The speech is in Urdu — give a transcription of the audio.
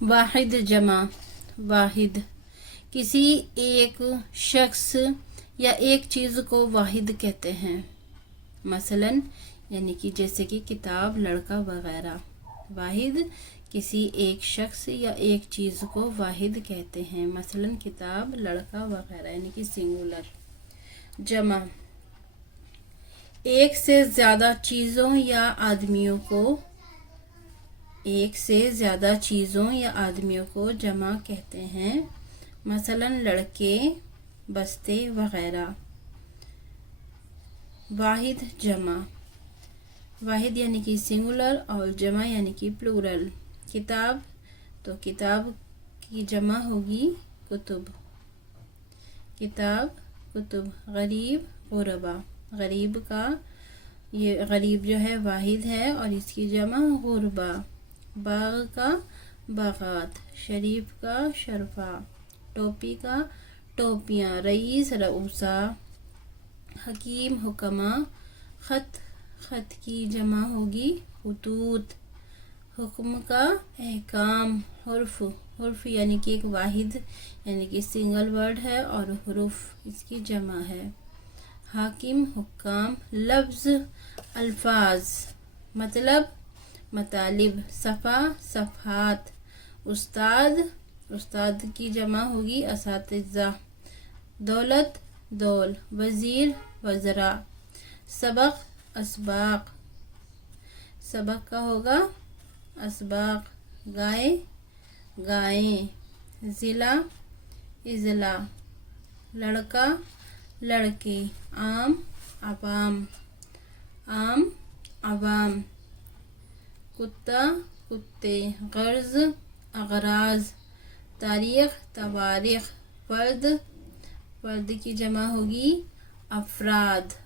واحد جمع واحد، کسی ایک شخص یا ایک چیز کو واحد کہتے ہیں، مثلا یعنی کہ جیسے کہ کتاب، لڑکا وغیرہ۔ واحد کسی ایک شخص یا ایک چیز کو واحد کہتے ہیں، مثلا کتاب، لڑکا وغیرہ، یعنی کہ سنگولر۔ جمع ایک سے زیادہ چیزوں یا آدمیوں کو، ایک سے زیادہ چیزوں یا آدمیوں کو جمع کہتے ہیں، مثلا لڑکے، بستے وغیرہ۔ واحد جمع واحد یعنی کہ سنگولر اور جمع یعنی کہ پلورل۔ کتاب تو کتاب کی جمع ہوگی کتب، کتاب کتب۔ غریب غربا، غریب کا یہ غریب جو ہے واحد ہے اور اس کی جمع غربا۔ باغ کا باغات، شریف کا شرفا، ٹوپی کا ٹوپیاں، رئیس رؤسا، حکیم حکما۔ خط، خط کی جمع ہوگی خطوط۔ حکم کا احکام، حرف، حرف یعنی کہ ایک واحد یعنی کہ سنگل ورڈ ہے اور حروف اس کی جمع ہے۔ حاکم حکام، لفظ الفاظ، مطلب مطالب، صفحہ صفحات۔ استاد، استاد کی جمع ہوگی اساتذہ۔ دولت دول، وزیر وزراء۔ سبق اسباق، سبق کا ہوگا اسباق۔ گائے گائیں۔ ضلع اضلاع۔ لڑکا لڑکی۔ عام عوام، عام عوام۔ کتا کتے۔ غرض اغراض۔ تاریخ تواریخ۔ فرد، فرد کی جمع ہوگی افراد۔